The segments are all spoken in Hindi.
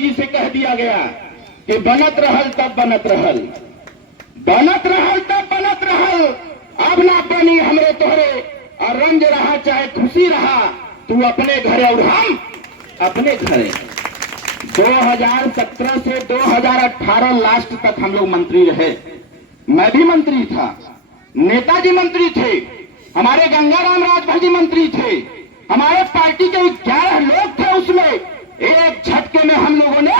मोदी जी से कह दिया गया कि बनत रहल तब बनत रहल, बनत रहल तब बनत रहल, अब ना बनी हमरे तोहरे, और रंज रहा चाहे खुशी रहा, तू अपने घरे और हम अपने घरे। 2017 से 2018 लास्ट तक हम लोग मंत्री रहे। मैं भी मंत्री था, नेताजी मंत्री थे, हमारे गंगाराम राजभर जी मंत्री थे, हमारे पार्टी के 11 लोग थे उसमें। एक झटके में हम लोगों ने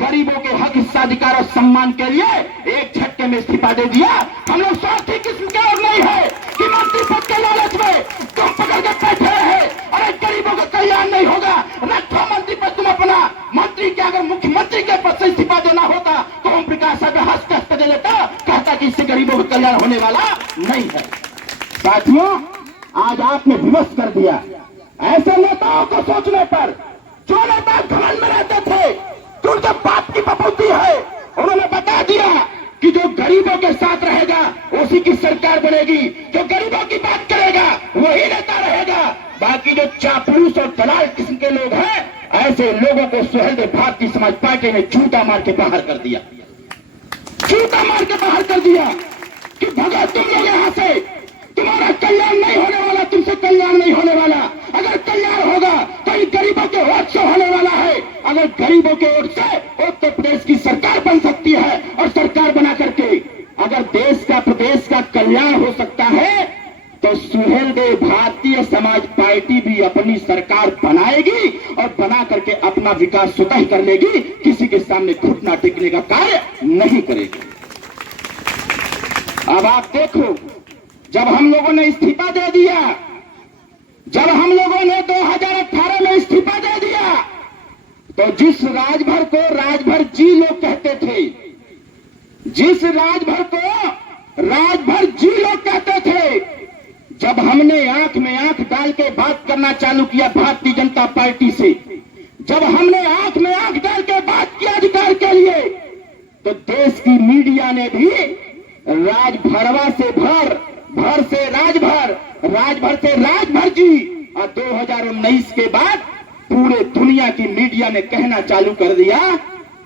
गरीबों के हक, हिस्साधिकार और सम्मान के लिए एक झटके में इस्तीफा दे दिया। हम लोग स्वार्थी किस्म के और नहीं है कि मंत्री पद के लालच में तुम पकड़ के बैठे रहे। अरे गरीबों का कल्याण नहीं होगा, रखो मंत्री पद तुम अपना। मंत्री के अगर मुख्यमंत्री के पद से इस्तीफा देना होता तो ओम प्रकाश साहब हंस हंस दे देता, कहता कि इससे गरीबों का कल्याण होने वाला नहीं है। साथियों, आज आपने विवश कर दिया ऐसे नेताओं को सोचने पर जो नेता घमंड में रहते थे, जो उनके बाप की बपौती है। उन्होंने बता दिया कि जो गरीबों के साथ रहेगा उसी की सरकार बनेगी, जो गरीबों की बात करेगा वही नेता रहेगा। बाकी जो चापलूस और दलाल किस्म के लोग हैं, ऐसे लोगों को सुहेलदेव भारतीय समाज पार्टी ने जूता मार के बाहर कर दिया, जूता मार के बाहर कर दिया कि भगा तुम लोग यहाँ से, तुम्हारा कल्याण नहीं होने वाला, तुमसे कल्याण नहीं होने वाला। अगर कल्याण होगा तो इन गरीबों के वोट से होने वाला है। अगर गरीबों के वोट से उत्तर प्रदेश की सरकार बन सकती है, और सरकार बना करके अगर देश का प्रदेश का कल्याण हो सकता है, तो सुहेलदेव भारतीय समाज पार्टी भी अपनी सरकार बनाएगी और बना करके अपना विकास स्वतः ही कर लेगी, किसी के सामने घुटना टेकने का कार्य नहीं करेगी। अब आप देखो, जब हम लोगों ने इस्तीफा दे दिया, जब हम लोगों ने 2018 में इस्तीफा दे दिया, तो जिस राजभर को राजभर जी लोग कहते थे, जिस राजभर को राजभर जी लोग कहते थे, जब हमने आंख में आंख डाल के बात करना चालू किया भारतीय जनता पार्टी से, जब हमने आंख में आंख डाल के बात किया अधिकार के लिए, तो देश की मीडिया ने भी राजभरवा से भर से राजभर, राजभर से राजभर जी, और 2019 के बाद पूरे दुनिया की मीडिया ने कहना चालू कर दिया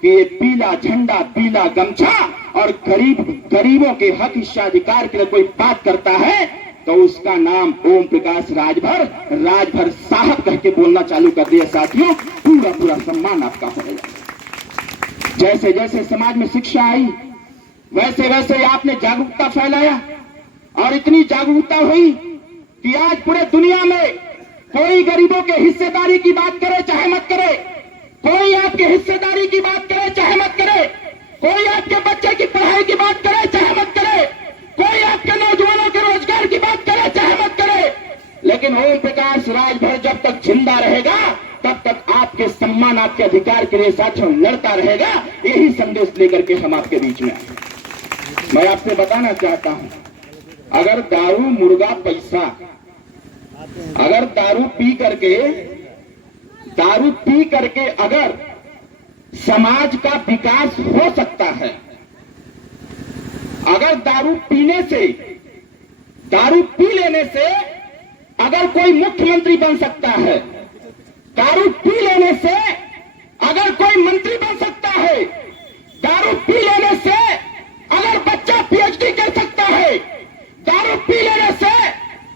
कि ये पीला झंडा, पीला गमछा और गरीबों के हक, हिस्साधिकार के लिए कोई बात करता है तो उसका नाम ओम प्रकाश राजभर साहब कह के बोलना चालू कर दिया। साथियों, पूरा पूरा सम्मान आपका होगा। जैसे जैसे समाज में शिक्षा आई, वैसे वैसे आपने जागरूकता फैलाया, और इतनी जागरूकता हुई कि आज पूरे दुनिया में कोई गरीबों के हिस्सेदारी की बात करे चाहे मत करे, कोई आपके हिस्सेदारी की बात करे चाहे मत करे, कोई आपके बच्चे की पढ़ाई की बात करे चाहे मत करे, कोई आपके नौजवानों के रोजगार की बात करे चाहे मत करे, लेकिन ओम प्रकाश राजभर जब तक जिंदा रहेगा तब तक आपके सम्मान, आपके अधिकार के लिए साथियों लड़ता रहेगा। यही संदेश लेकर के हम आपके बीच में आए। मैं आपसे बताना चाहता हूं, अगर दारू, मुर्गा, पैसा, अगर दारू पी करके अगर समाज का विकास हो सकता है, अगर दारू पीने से, दारू पी लेने से अगर कोई मुख्यमंत्री बन सकता है, दारू पी लेने से अगर कोई मंत्री बन सकता है, दारू पी लेने से अगर बच्चा पीएचडी कर सकता है, दारू पी लेने से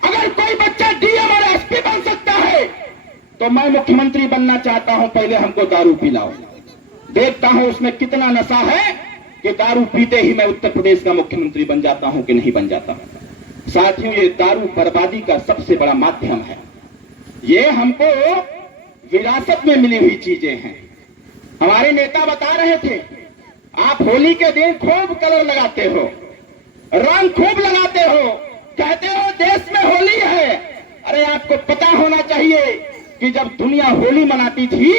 अगर कोई बच्चा डीएम और एसपी बन सकता है, तो मैं मुख्यमंत्री बनना चाहता हूं, पहले हमको दारू पिलाओ। देखता हूं उसमें कितना नशा है कि दारू पीते ही मैं उत्तर प्रदेश का मुख्यमंत्री बन जाता हूं कि नहीं बन जाता हूं। साथियों, ये दारू बर्बादी का सबसे बड़ा माध्यम है। ये हमको विरासत में मिली हुई चीजें हैं। हमारे नेता बता रहे थे, आप होली के दिन खूब कलर लगाते हो, रंग खूब लगाते हो, कहते हो देश में होली है। अरे आपको पता होना चाहिए कि जब दुनिया होली मनाती थी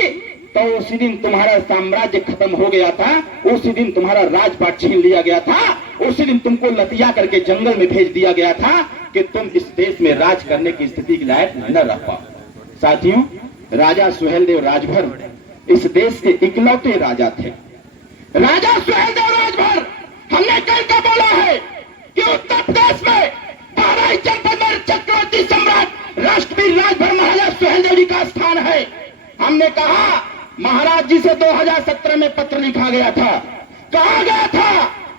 तो उसी दिन तुम्हारा साम्राज्य खत्म हो गया था, उसी दिन तुम्हारा राजपाट छीन लिया गया था, उसी दिन तुमको लतिया करके जंगल में भेज दिया गया था कि तुम इस देश में राज करने की स्थिति के लायक न रह पाओ। साथियों, राजा सुहेलदेव राजभर इस देश के इकलौते राजा थे। राजा सुहेलदेव राजभर, हमने कल का बोला है कि उत्तर प्रदेश में 12 जनपद में चक्रवर्ती सम्राट राष्ट्रवीर राजभर महाराजा सुहेलदेव जी का स्थान है। हमने कहा महाराज जी से 2017 में पत्र लिखा गया था, कहा गया था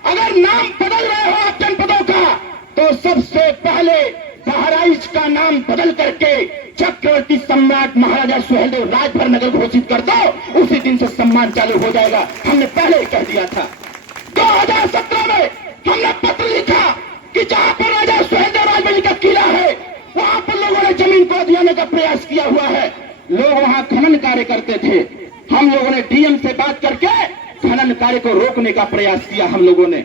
अगर नाम बदल रहे हो आप जनपदों का तो सबसे पहले बहराइच का नाम बदल करके चक्रवर्ती सम्राट महाराजा सुहेलदेव राजभर नगर घोषित कर दो, उसी दिन से सम्मान चालू हो जाएगा। हमने पहले ही कह दिया था। 2017 में हमने पत्र लिखा कि जहां पर राजा सुहेलदेव राजभर जी का किला है वहां पर लोगों ने जमीन को दिलाने का प्रयास किया हुआ है। लोग वहां खनन कार्य करते थे, हम लोगों ने डीएम से बात करके खनन कार्य को रोकने का प्रयास किया। हम लोगों ने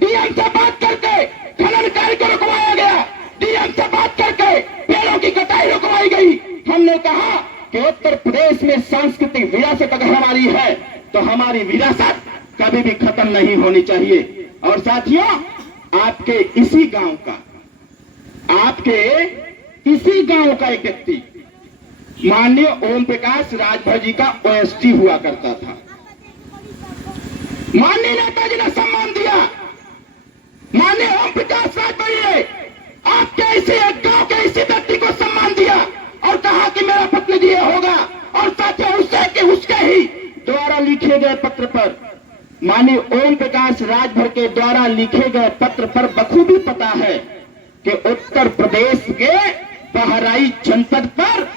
डीएम से बात करके खनन कार्य को रुकवाया गया, डीएम से बात करके पेड़ों की कटाई रुकवाई गई। हमने कहा कि उत्तर प्रदेश में सांस्कृतिक विरासत अगर हमारी है तो हमारी विरासत कभी भी खत्म नहीं होनी चाहिए। और साथियों, आपके इसी गांव का एक व्यक्ति माननीय ओम प्रकाश राजभर जी का ओएसडी हुआ करता था। माननीय नेताजी ने सम्मान दिया, माननीय ओम प्रकाश राजभर जी ने आपके इसी एक गांव के इसी व्यक्ति को सम्मान दिया और कहा कि मेरा प्रतिनिधि ये होगा। और साथियों, उसके ही द्वारा लिखे गए पत्र पर, माननीय ओम प्रकाश राजभर के द्वारा लिखे गए पत्र पर बखूबी पता है कि उत्तर प्रदेश के बहराइच जनपद पर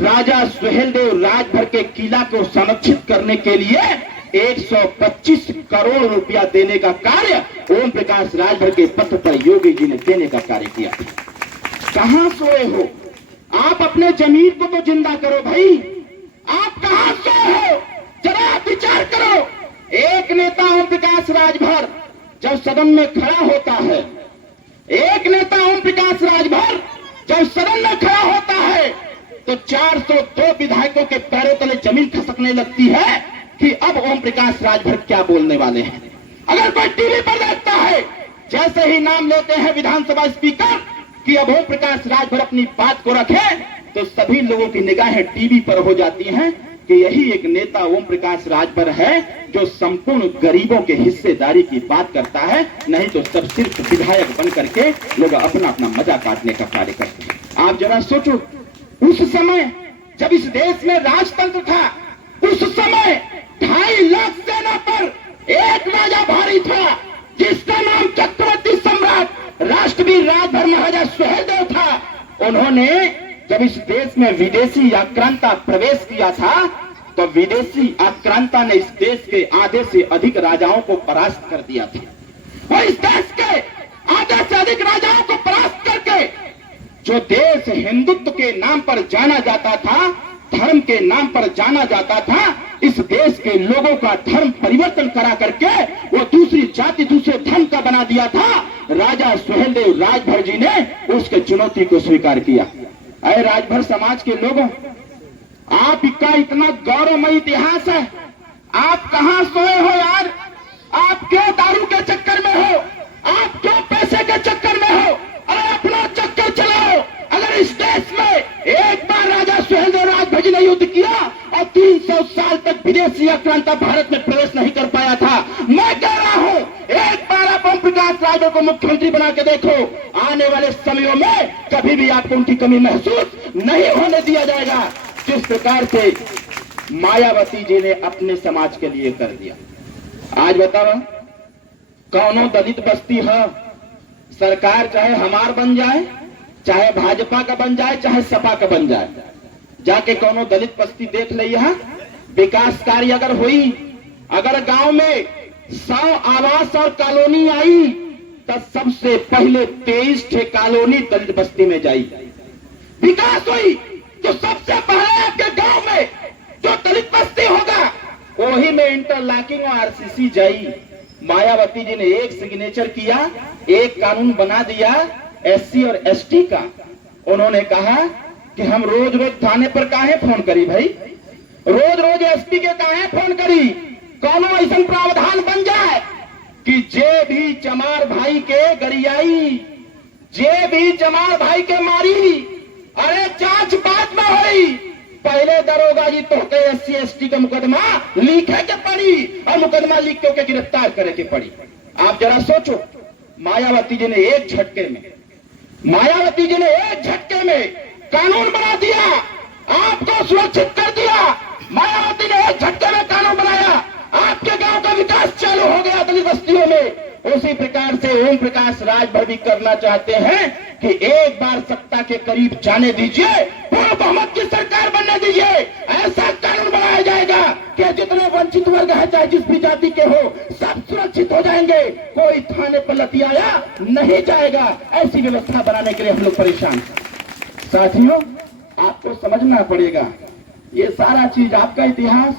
राजा सुहेलदेव राजभर के किला को संरक्षित करने के लिए 125 करोड़ रुपया देने का कार्य ओम प्रकाश राजभर के पत्र पर योगी जी ने देने का कार्य किया। कहां सोए हो आप? अपने जमीन को तो जिंदा करो भाई। आप कहां सोए हो? जरा आप विचार करो। एक नेता ओम प्रकाश राजभर जब सदन में खड़ा होता है, एक नेता ओम प्रकाश राजभर जब सदन में खड़ा होता है तो 402 विधायकों के पैरों तले जमीन खसकने लगती है कि अब ओम प्रकाश राजभर क्या बोलने वाले हैं। अगर कोई टीवी पर देखता है, जैसे ही नाम लेते हैं विधानसभा स्पीकर कि अब ओम प्रकाश राजभर अपनी बात को रखे, तो सभी लोगों की निगाहें टीवी पर हो जाती हैं कि यही एक नेता ओम प्रकाश राजभर है जो संपूर्ण गरीबों के हिस्सेदारी की बात करता है। नहीं तो सब सिर्फ विधायक बन करके लोग अपना अपना मजा काटने का कार्य करते हैं। आप जरा सोचो, उस समय जब इस देश में राजतंत्र था, उस समय 2.5 लाख सेना पर एक राजा भारी था जिसका नाम चक्रवर्ती सम्राट राष्ट्रवीर राजभर महाराजा सुहेलदेव था। उन्होंने जब इस देश में विदेशी आक्रांता प्रवेश किया था तो विदेशी आक्रांता ने इस देश के आधे से अधिक राजाओं को परास्त कर दिया था। वो इस देश के आधे से अधिक राजाओं को परास्त करके जो देश हिंदुत्व के नाम पर जाना जाता था, धर्म के नाम पर जाना जाता था, इस देश के लोगों का धर्म परिवर्तन करा करके वो दूसरी जाति दूसरे धर्म का बना दिया था। राजा सुहेलदेव राजभर जी ने उसके चुनौती को स्वीकार किया। अरे राजभर समाज के लोगों, आपका इतना गौरवमय इतिहास है, आप कहां सोए हो यार? आप क्यों दारू के चक्कर में हो? आप क्यों पैसे के चक्कर में हो? अरे अपना चक्कर चलाओ। अगर इस देश में एक बार राजा सुहेलदेव राजभर जी ने युद्ध किया और 300 साल तक विदेशी आक्रांता भारत में प्रवेश नहीं कर पाया था, मैं कह रहा हूं एक बार आप ओम प्रकाश राजभर को मुख्यमंत्री बना के देखो, आने वाले समयों में कभी भी आपको उनकी कमी महसूस नहीं होने दिया जाएगा। जिस प्रकार से मायावती जी ने अपने समाज के लिए कर दिया। आज बताओ, कौनो दलित बस्ती है, सरकार चाहे हमार बन जाए, चाहे भाजपा का बन जाए, चाहे सपा का बन जाए, जाके कौनो दलित बस्ती देख ली है। विकास कार्य अगर हुई, अगर गांव में 100 आवास और कॉलोनी आई तो सबसे पहले 23 ठे कॉलोनी दलित बस्ती में जाई। विकास हुई तो सबसे पहले आपके गांव में जो दलित बस्ती होगा वही में इंटरलॉकिंग और आरसीसी जाई। मायावती जी ने एक सिग्नेचर किया, एक कानून बना दिया एससी और एसटी का। उन्होंने कहा कि हम रोज रोज थाने पर काहे फोन करी भाई, रोज रोज एसपी के काहे फोन करी। कौनो ऐसा प्रावधान बन जाए कि जे भी चमार भाई के गरियाई, जे भी चमार भाई के मारी, अरे जांच बाद में हुई, पहले दरोगा जी तो एससी एसटी का मुकदमा लिखे के पड़ी और मुकदमा लिख के गिरफ्तार करे के पड़ी। आप जरा सोचो, मायावती जी ने एक झटके में कानून बना दिया, आपको सुरक्षित कर दिया। मायावती ने एक झटके में कानून बनाया, आपके गांव का विकास चालू हो गया दलित बस्तियों में। उसी प्रकार से ओम प्रकाश राजभर भी करना चाहते हैं कि एक बार सत्ता के करीब जाने दीजिए, पूर्ण बहुमत की सरकार बनने दीजिए। ऐसा कानून बनाया जाएगा कि जितने वंचित वर्ग है, चाहे जिस भी जाति के हो, सब सुरक्षित हो जाएंगे, कोई थाने पर लतियाया नहीं जाएगा। ऐसी व्यवस्था बनाने के लिए हम लोग परेशान हैं। साथियों, आपको समझना पड़ेगा, ये सारा चीज आपका इतिहास,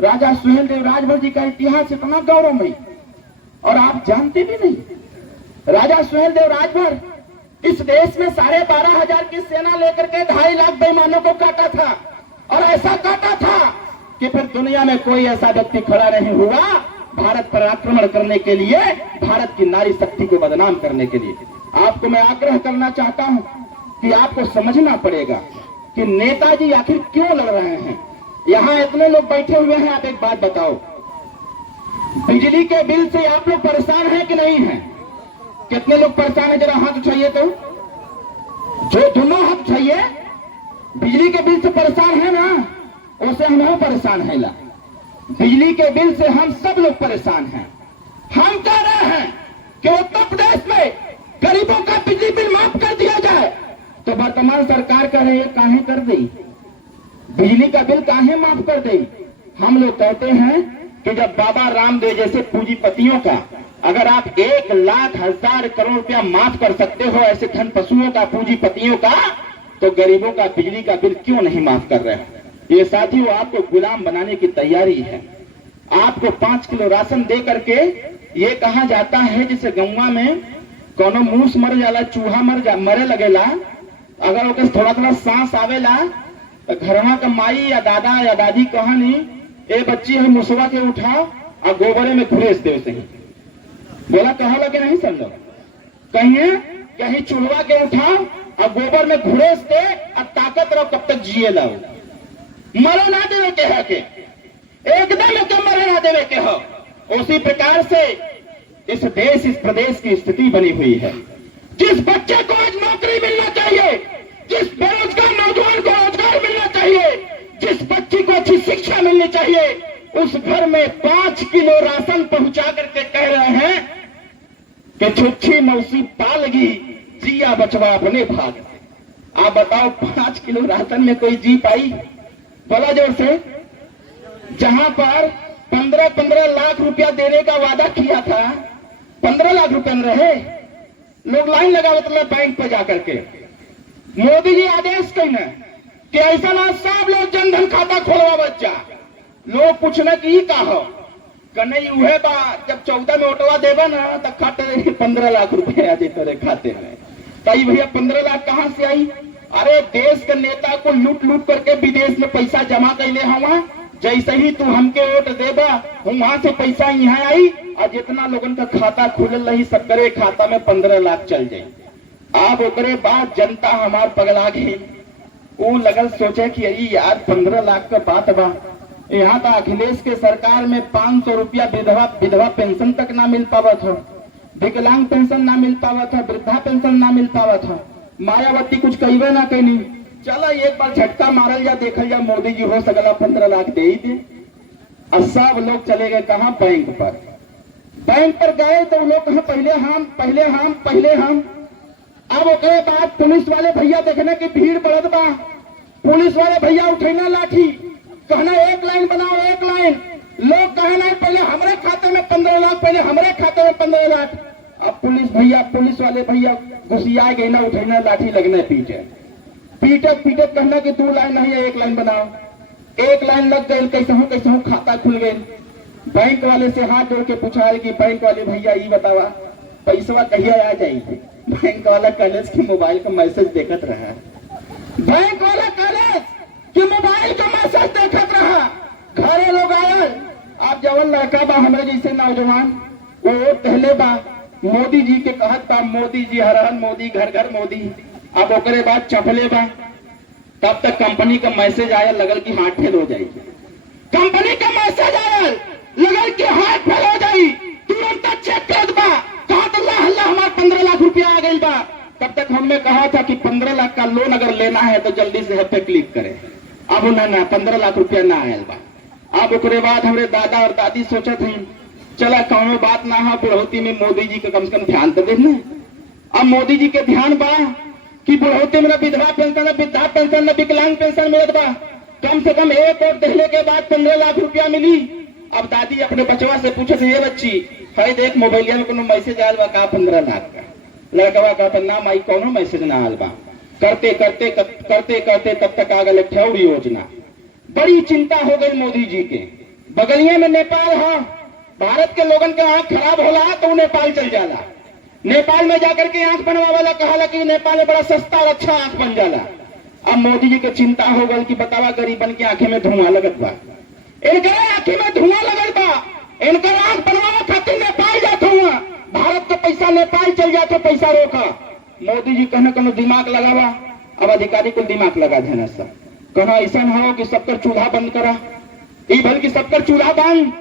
राजा सुहेलदेव राजभर जी का इतिहास इतना गौरवमयी, और आप जानते भी नहीं। राजा सुहेलदेव राजभर इस देश में 12,500 की सेना लेकर के 2.5 लाख बेईमानों को काटा था, और ऐसा काटा था कि फिर दुनिया में कोई ऐसा व्यक्ति खड़ा नहीं हुआ भारत पर आक्रमण करने के लिए, भारत की नारी शक्ति को बदनाम करने के लिए। आपको मैं आग्रह करना चाहता हूं कि आपको समझना पड़ेगा कि नेताजी आखिर क्यों लड़ रहे हैं। यहां इतने लोग बैठे हुए हैं, आप एक बात बताओ, बिजली के बिल से आप लोग परेशान हैं कि नहीं हैं? कितने लोग परेशान हैं? जरा हाथ उठाइए तो, जो दोनों हाथ उठाइए। बिजली के बिल से परेशान है ना, उससे हम नहीं परेशान है ला। बिजली के बिल से हम सब लोग परेशान हैं। हम कह रहे हैं कि उत्तर प्रदेश में गरीबों का बिजली बिल माफ कर दिया जाए, तो वर्तमान सरकार कह रही है काहे कर दी, बिजली का बिल काहे माफ कर दी। हम लोग कहते हैं कि जब बाबा रामदेव जैसे पूंजीपतियों का अगर आप 1,00,000 करोड़ रुपया माफ कर सकते हो, ऐसे धन पशुओं का, पूंजीपतियों का, तो गरीबों का बिजली का बिल क्यों नहीं माफ कर रहे हैं? ये साथियों, आपको गुलाम बनाने की तैयारी है। आपको 5 किलो राशन दे करके ये कहा जाता है जैसे गौवा में कोनो मूस मर जाला, चूहा मरे लगेला, अगर ओके थोड़ा थोड़ा सांस आवेला तो घरवा का माई या दादा या दादी कहनी, ए बच्ची है मुसवा के उठाओ और गोबरे में घुरेस दे उसे। बोला कहो लगे नहीं समझो, कहिए कहीं चूल्हा के उठाओ और गोबर में घुरेस दे और ताकत रहो, कब तक जिए लो। मरो ना देवे के है के, एकदम एकदम मरे ना देवे के हो। उसी प्रकार से इस देश, इस प्रदेश की स्थिति बनी हुई है। जिस बच्चे को आज नौकरी मिलना चाहिए, जिस बेरोजगार नौजवान को रोजगार मिलना चाहिए, जिस बच्ची को अच्छी शिक्षा मिलनी चाहिए, उस घर में 5 किलो राशन पहुंचा करके कह रहे हैं कि छुच्छी मौसी पालगी, जिया बचवा अपने भाग। आप बताओ 5 किलो राशन में कोई जी पाई? बोला जोर से। जहां पर 15-15 लाख रुपया देने का वादा किया था, 15 लाख रुपया रहे, लोग लाइन लगावत रहे बैंक पर जाकर के। मोदी जी आदेश कही कि ऐसा ना सब लोग जनधन खाता खोलवा बच्चा। लोग पूछने की का हो कन्हई उहे बा, जब 14 में ओटवा देवा ना तो खट 15 लाख रुपए आ जाए तेरे खाते में। तई भैया 15 लाख कहां से आई? अरे देश के नेता को लूट लूट करके विदेश में पैसा जमा कैले हवा, जैसे ही तू हमके वोट देबा वहां से पैसा यहाँ आई, और जितना लोगन का खाता खुलल रही सबके खाता में 15 लाख चल जाये। अब ओकरे बाद जनता हमार पगला गई, वो लगल सोचे कि अरे यार 15 लाख का बात बा। यहाँ तो अखिलेश के सरकार में 500 रुपया विधवा पेंशन तक ना मिल पावा था, विकलांग पेंशन ना मिल पावा था, वृद्धा पेंशन ना मिल पावा था। मायावती कुछ कही ना कही, चला एक बार झटका मारल जा, देखल जा, मोदी जी हो सकला 15 लाख दे ही दे। और सब लोग चले गए कहा? बैंक पर। बैंक पर गए तो लोग कहा पहले हम। अब ओकरे बाद पुलिस वाले भैया देखने की भीड़ बढ़त बा, पुलिस वाले भैया उठेना लाठी, कहना एक लाइन बनाओ, एक लाइन। लोग कहना पहले हमारे खाते में 15 लाख, पहले हमारे खाते में 15 लाख। अब पुलिस वाले भैया घुसिया गए ना, उठेना लाठी, लगने पीटे कहना कि 2 लाइन नहीं है, 1 लाइन बनाओ। 1 लाइन लग गई, कैसे हो खाता खुल गए। बैंक वाले से हाथ जोड़ के पूछा कि बैंक वाले भैया ये बतावा पैसा कहिया आ जाएगी? बैंक वाला कॉलेज की मोबाइल का मैसेज देखत रहा, बैंक वाला कॉलेज की मोबाइल का मैसेज देखत रहा। घरे लोग आये, आप जवन लड़का बा हमारे जैसे नौजवान, वो पहले बा मोदी जी के कहत बा, मोदी जी हर हर मोदी, घर घर मोदी। अब ओकरे बाद चपले बा, तब तक कंपनी का मैसेज आया, लगल की हार्ट फेल हो जाएगी। कंपनी का मैसेज आया, लगल की हार्ट फेल हो जाई, तुरंत चेक कर बा, कहा तो अल्लाह हमारे 15 लाख रुपया आ गई बा। तब तक हमने कहा था कि 15 लाख का लोन अगर लेना है तो जल्दी से पे क्लिक करें। अब ना 15 लाख रुपया ना आयल बा। अब ओकरे बाद हमरे दादा और दादी सोचत हैं चला कौनो बात ना है, बुढ़ौती में मोदी जी के कम से कम ध्यान तो देना। अब मोदी जी के ध्यान बा कि बुढ़ौती में विधवा पेंशन, वृद्धा पेंशन, विकलांग पेंशन मिलत बा, कम से कम एक वोट देने के बाद 15 लाख रुपया मिली। अब दादी अपने बचवा से पूछे ये बच्ची है देख मोबाइलिया में कोनो मैसेज आयल बा का 15 लाख का, लड़कवा कहता ना माई कोनो मैसेज ना आयल बा। करते करते करते करते तब तक आ गए ठौर योजना। बड़ी चिंता हो गई मोदी जी के। बगलिया में नेपाल है, भारत के लोगन के आंख खराब होला तो वो नेपाल चल जाला। नेपाल में जाकर के आंख बनवा वाला कहा कि नेपाल में बड़ा सस्ता और अच्छा आंख बन जाला। अब मोदी जी के चिंता हो गई कि बतावा गरीबन की आंखें में धुआं लगत बा, इनके आंखें में धुआं लगल बा, इनका आंख बनवा खातिर नेपाल जात हुआ, भारत का पैसा नेपाल चल जाते पैसा रोका। मोदी जी कहना कहना दिमाग लगावा। अब अधिकारी को दिमाग लगा देना सब कहना ऐसा हो कि सबका चूल्हा बंद करा, ई भल की सबका चूल्हा बंद,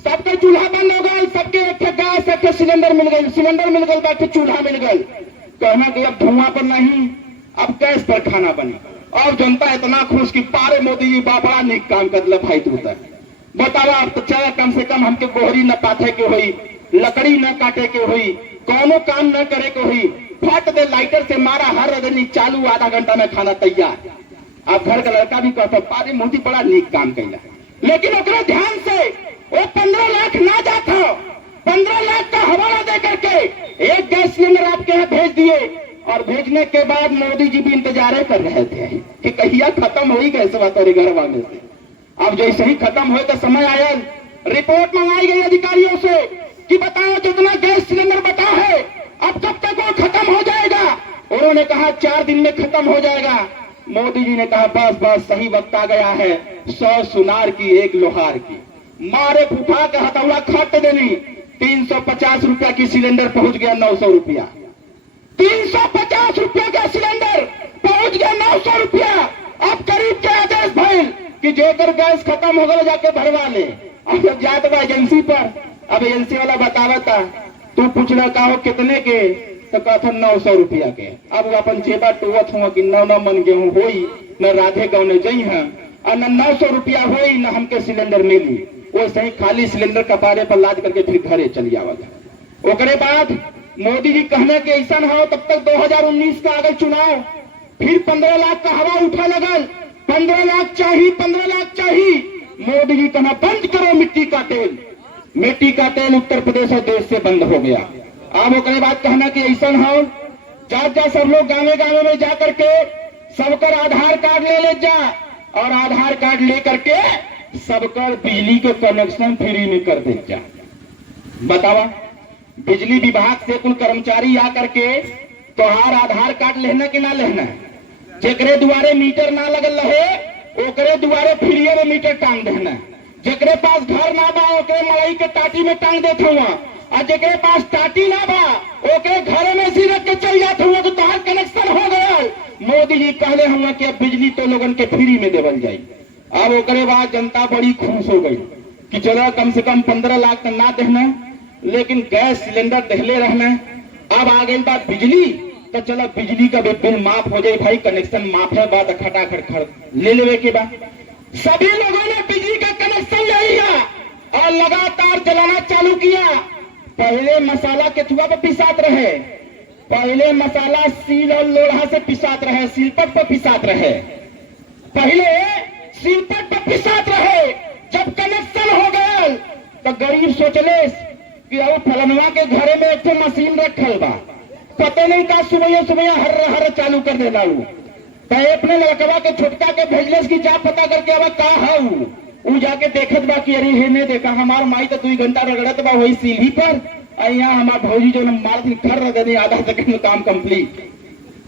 सबका चूल्हा बंद हो गया, सबके एक गैस एक सिलेंडर मिल गई, सिलेंडर मिल गई, बाकी चूल्हा मिल गई। कहना कि अब धुआं पर नहीं, अब गैस पर खाना बने। और जनता इतना खुश कि पारे मोदी जी बड़ा निक काम कर ले भाई। तू बतावा अब तो चला कम से कम हमके गोहरी न पाथे के हुई, लकड़ी न काटे के हुई, कोनो काम न करे के हुई, फट दे लाइटर से मारा हर दिन चालू, आधा घंटा में खाना तैयार। अब घर का लड़का भी कहता पारे मोदी बड़ा निक काम कैला। लेकिन ओकरे ध्यान से वो 15 लाख ना जाता, 15 लाख का हवाला दे करके एक गैस सिलेंडर आपके यहाँ भेज दिए। और भेजने के बाद मोदी जी भी इंतजार कर रहे थे कि कहिया खत्म हो ही गैस तोरे घरवा में से। अब जैसे ही खत्म हो तो समय आया, रिपोर्ट मंगाई गई अधिकारियों से कि बताओ जितना गैस सिलेंडर बचा है अब कब तक वो खत्म हो जाएगा। उन्होंने कहा 4 दिन में खत्म हो जाएगा। मोदी जी ने कहा बस बस सही वक्त आ गया है, 100 सुनार की 1 लोहार की। मारे फुफा के हथौड़ा खट देनी, 350 रुपया की सिलेंडर पहुंच गया 900 रुपया, 350 रुपया का सिलेंडर पहुंच गया 900 रुपया। अब करीब के आदेश भइल कि जेकर गैस खत्म हो गया जाके भरवा ले। अब जात बा एजेंसी पर, अब एजेंसी वाला बतावता, तू पूछना का हो कितने के, तो कहता 900 रुपया के। अब वो अपन जेबा टूवत हुआ कि 9 मन गेहूं होई, न राधे गाँव ने जई है, और न 900 रुपया होई, न हमके सिलेंडर मिली। वो सही खाली सिलेंडर कपारे पर लाद करके फिर घरे चली आवत। ओकरे बाद मोदी जी कहने के ऐसा हो तब तक 2019 का आगे चुनाव, फिर 15 लाख का हवा उठा लगल, 15 लाख चाहिए, 15 लाख चाहिए। मोदी जी कहना बंद करो मिट्टी का तेल, मिट्टी का तेल उत्तर प्रदेश और देश से बंद हो गया। अब ओकरे बाद कहना कि ऐसा हो जा सब लोग गाँव गाँव में जा करके सबकर आधार कार्ड ले जा, और आधार कार्ड ले करके सबकर बिजली के कनेक्शन फ्री में कर दे जा। बतावा बिजली विभाग से कुल कर्मचारी आ करके तोहार आधार कार्ड लेना कि ना लेना, जेकरे दुआरे मीटर ना लगल रहे ओकरे दुआरे फ्री में मीटर टांग देना, जेकरे पास घर ना बा ओकरे मड़ई के टाटी में टांग देते हुआ, और जेकरे पास टाटी ना बा ओकरे घर में सी रख के चल जाते हुआ, तो तोहार कनेक्शन हो गया। मोदी जी कहले हुआ कि अब बिजली तो लोगन के फ्री में देवल जाये। अब ओकरे बाद जनता बड़ी खुश हो गई कि चलो कम से कम 15 लाख का ना देना, लेकिन गैस सिलेंडर दहले रहना। अब आ गई बात बिजली, तो चलो बिजली का भी बिल माफ हो जाए भाई, कनेक्शन माफ है, बात खटाखट ले लेवे के बाद सभी लोगों ने बिजली का कनेक्शन ले लिया और लगातार चलाना चालू किया। पहले मसाला केचुआ पर पिसात रहे, पहले मसाला सील और लोढ़ा से पिसात रहे, सिलपट पर पिसात रहे, पहले सिलपट पर पिसात रहे। जब कनेक्शन हो गया तो गरीब सोचले कि अब फलनवा के घरे में एक मशीन रखल बा, पता नहीं का सुबह सुबह हर चालू कर देना। अपने लड़कवा के छोटका के भेजले की जा पता करके अब का है वो जाके देखत बा कि अरे हे ने देखा हमार माई तो 2 घंटा रगड़त बा वही सीढ़ी पर, यहाँ हमार भौजी जो मार कर रह दे आधा सेकंड में काम कंप्लीट।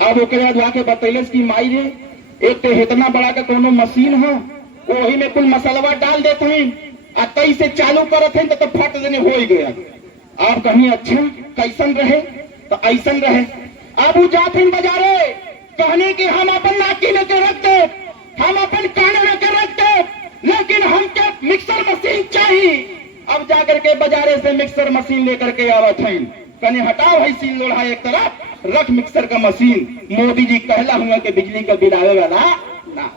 अब ओकरे बाद जाके बतैले की माई रे एक तो इतना बड़ा का कोनो मशीन है, वही में कुल मसलवा डाल देते हैं, तई से चालू करत हैं तो फट देने हो ही गया। आप कहीं अच्छा कैसन रहे तो ऐसन रहे। अब वो जाते हैं बाजारे कहने की हम अपन नाकी में के रख दे, हम अपन काने में के रख दे, लेकिन हमके मिक्सर मशीन चाहिए। अब जाकर के बाजारे से मिक्सर मशीन लेकर के आवत हैं, कने हटाओ है सील लोढ़ा एक तरफ, रख मिक्सर का मशीन। मोदी जी कहला हुआ कि बिजली का बिल आवे वाला ना।